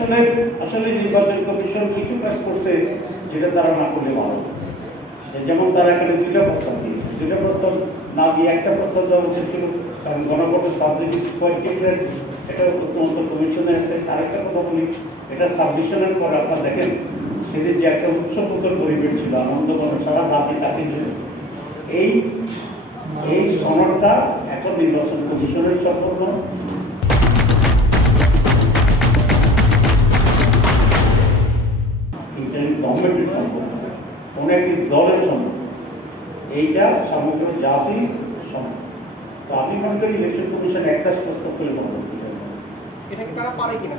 আসলে আসলে নির্বাচন কমিশন কিছু কাজ করছে যেটা তারা না করলে ভালো। যেমন তারা এখানে দুইটা প্রস্তাব দিয়েছে, দুইটা প্রস্তাব না দিয়ে একটা প্রস্তাব দেওয়া উচিত ছিল, কারণ গণভোটের সাবজেক্ট ইজ কোয়াইট ডিফারেন্ট। এটা তদন্ত কমিশনে আসছে। আরেকটা কথা বলি, এটা সাবমিশনের পর আপনারা দেখেন সেদিন যে একটা উৎসবমুখর পরিবেশ ছিল, আনন্দ করে সারা জাতি তাকে ছিল। এই এই সনদটা এখন নির্বাচন কমিশনের সম্পূর্ণ গভর্নমেন্টের সম্পর্ক, কোনো একটি দলের সম্পর্ক, এইটা সমগ্র জাতির সম্পর্ক। তো আমি মনে করি ইলেকশন কমিশন একটা প্রস্তাব করে বলবো এটা কি তারা পারে কিনা,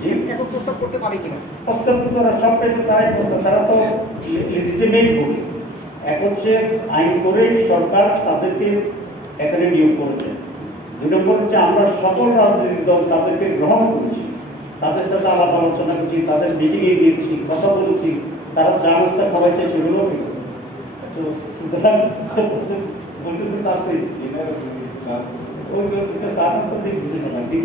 যে এখন প্রস্তাব করতে পারে কিনা। প্রস্তাব তো তারা সবটাই তো তারাই প্রস্তাব, তারা তো লেজিটিমেট বলি। এক হচ্ছে আইন করে সরকার তাদেরকে এখানে নিয়োগ করেছে। দুই নম্বর হচ্ছে আমরা সকল রাজনৈতিক দল তাদেরকে গ্রহণ করেছি, তাদের সাথে আলাপ আলোচনা করছি, তাদের মিটিংয়ে গিয়েছি, কথা বলেছি, তারা যা অবস্থা খাওয়াইছে সেগুলো হয়েছে। তো সুতরাং বলতে তো তার সেই ওই সারাস্তা দিয়ে বুঝে না ঠিক।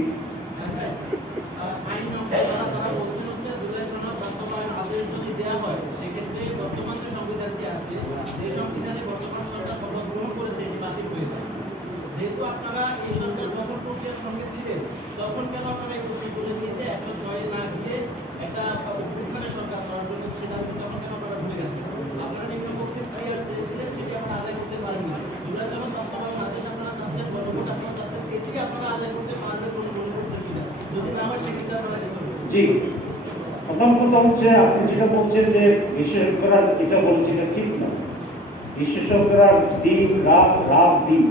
যেহেতু আপনারা এই সরকার গঠন প্রক্রিয়ার সঙ্গে ছিলেন, তখন কেন আপনারা এই প্রশ্ন করে দিয়ে যে 106 না গিয়ে একটা বিভ্রাটের সরকার করার জন্য সিদ্ধান্ত, তখন কেন আপনারা ভুলে গেছেন? আপনারা নিম্নপক্ষের ক্লিয়ার চেয়েছিলেন, সেটি আপনারা আদায় করতে পারেননি। জুলাই যেমন তত্ত্বাবধায়ক আদেশ আপনারা চাচ্ছেন, গণভোট আপনারা চাচ্ছেন, এটি আপনারা আদায় করতে পারবেন বলে মনে করছেন কিনা? যদি না হয় সেক্ষেত্রে আপনারা জি, প্রথম কথা হচ্ছে আপনি যেটা বলছেন যে বিশেষজ্ঞরা এটা বলছে এটা ঠিক না। বিশেষজ্ঞরা দিন রাত রাত দিন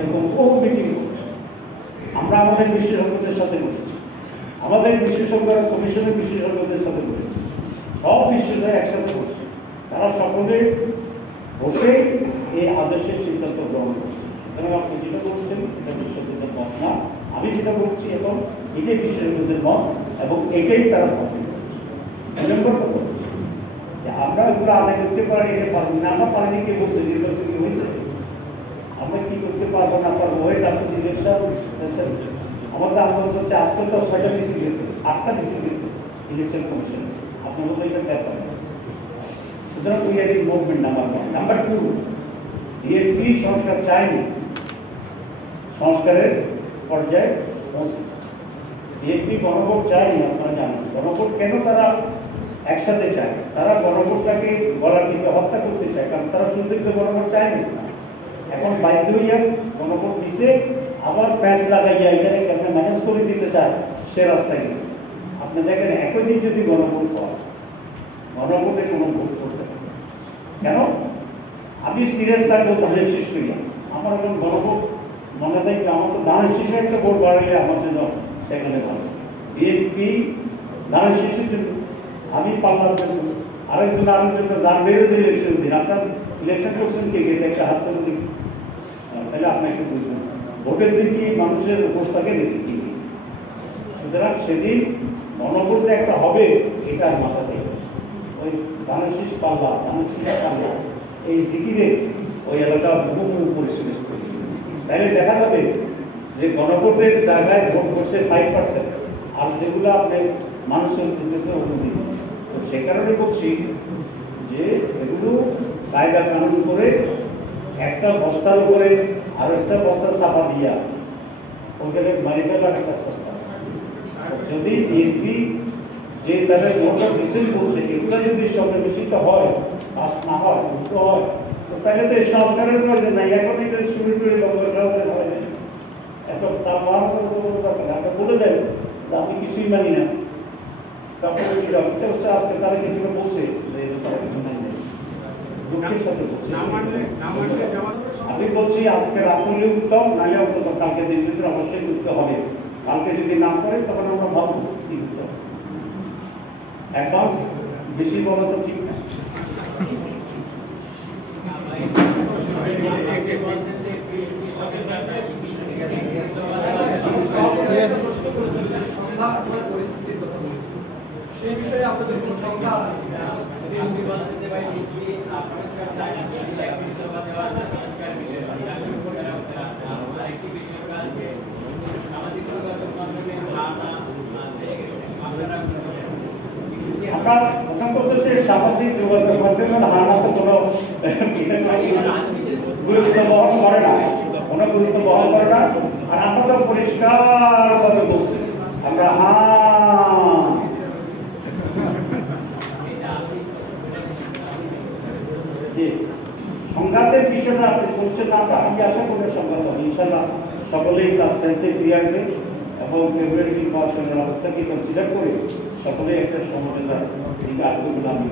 এবং বহু মিটিং করছে। আমরা আমাদের বিশেষজ্ঞদের সাথে বসেছি, আমাদের বিশেষজ্ঞরা কমিশনের বিশেষজ্ঞদের সাথে বসেছি, সব বিশেষজ্ঞরা একসাথে বসছে। তারা সকলে বসে এই আদেশের সিদ্ধান্ত গ্রহণ করছে। সুতরাং আপনি যেটা বলছেন এটা বিশেষজ্ঞদের মত না, আমি যেটা বলছি এবং এটাই বিশেষজ্ঞদের মত এবং এটাই তারা সাবমিট করছে। নম্বর কথা যে আমরা এগুলো আদায় করতে পারি, এটা পারবো না, আমরা পারিনি। কে বলছে নির্বাচন কি হয়েছে? আমরা কি করতে পারবো না পারবো ওইটা আপনি ইলেকশন আমাদের আন্দোলন হচ্ছে। আজকে তো 6টা মিছিল গেছে, 8টা মিছিল গেছে ইলেকশন কমিশন, আপনার মতো এটা ট্যাপ পাবেন। সুতরাং we are in movement number 1। Number 2, BNP সংস্কার চায়নি, সংস্কারের পর্যায়ে পৌঁছেছে। বিএনপি গণভোট চায়নি, আপনারা জানেন। গণভোট কেন তারা একসাথে চায়? তারা গণভোটটাকে গলা টিপে হত্যা করতে চায়, কারণ তারা সুদীর্ঘ গণভোট চায়নি। এখন বাধ্য হইয়া গণভোট দিছে, আবার প্যাঁচ লাগাইয়া এখানে কেমন ম্যানেজ করে দিতে চায়, সে রাস্তায় গেছে। আপনি দেখেন একই দিন যদি গণভোট হয়, গণভোটে কোনো ভোট করতে পারে কেন? আমি সিরিয়াস থাকবো ধানের শেষ করিয়া, আমার এখন গণভোট মনে থাকবে, আমার তো ধানের শেষে একটা ভোট বাড়াইলে আমার জন্য সেখানে ভালো। বিএনপি ধানের শেষের জন্য, আমি পাল্লার জন্য, আরেকজন জন্য যার বেরোতে ইলেকশন দিন। আপনার ইলেকশন করছেন কে গেলে একটা হাত তুলে দিন, তাহলে আপনাকে বুঝবেন ভোটের দিন কি মানুষের উপোস থাকে দেখি কি। সুতরাং সেদিন গণভোট একটা হবে এটা আর মাথা থেকে ওই ধানের শেষ পাল্লা, ধানের শেষ পাল্লা এই জিকিরে ওই এলাকা বহু পরিবেশ করে। তাহলে দেখা যাবে যে গণভোটের জায়গায় ভোট করছে 5%, আর যেগুলো আপনি মানুষের দিতেছে অন্যদিন। তো সে কারণে বলছি যে এগুলো কায়দা কানুন করে একটা বস্তার উপরে আর একটা বস্তা চাপা দিয়া ওখানে মারি ফেলার একটা চেষ্টা। যদি বিএনপি যে তাদের ভোটটা মিছিল করছে এগুলো যদি সমাবেশিত হয়, পাস না হয়, উল্টো হয়, তো তাহলে তো এই সংস্কারের প্রয়োজন নাই। এখন এটা শুরু করে এত তার আপনি বলে দেন যে আমি কিছুই মানি না, তারপরে আজকে তারা কিছু বলছে যে তারা কিছু মানি না, দুঃখের সাথে বলছে। আমি বলছি আজকে রাত্রে উত্তম, নাহলে অন্তত কালকে দিন ভিতরে অবশ্যই উঠতে হবে। কালকে যদি না করে তখন আমরা ভাববো কি উত্তম। অ্যাডভান্স বেশি বলা তো ঠিক না। সেই বিষয়ে আপনাদের কোনো সংখ্যা আছে? আপনার প্রথম কথা হচ্ছে সামাজিক যোগাযোগ মাধ্যমের হানা তো কোনো গুরুত্ব বহন করে না, কোনো গুরুত্ব বহন করে না। আর আমরা তো পরিষ্কারভাবে বলছি আমরা যে সংঘাতের বিষয়টা আপনি বলছেন না, আমরা আমি আশা করি সংঘাত হবে ইনশাল্লাহ, সকলেই তার সেন্সে ফিরে আসবে এবং ফেব্রুয়ারি নির্বাচনের অবস্থাকে কনসিডার করে সকলেই একটা সমঝোতার দিকে আগ্রহ আমি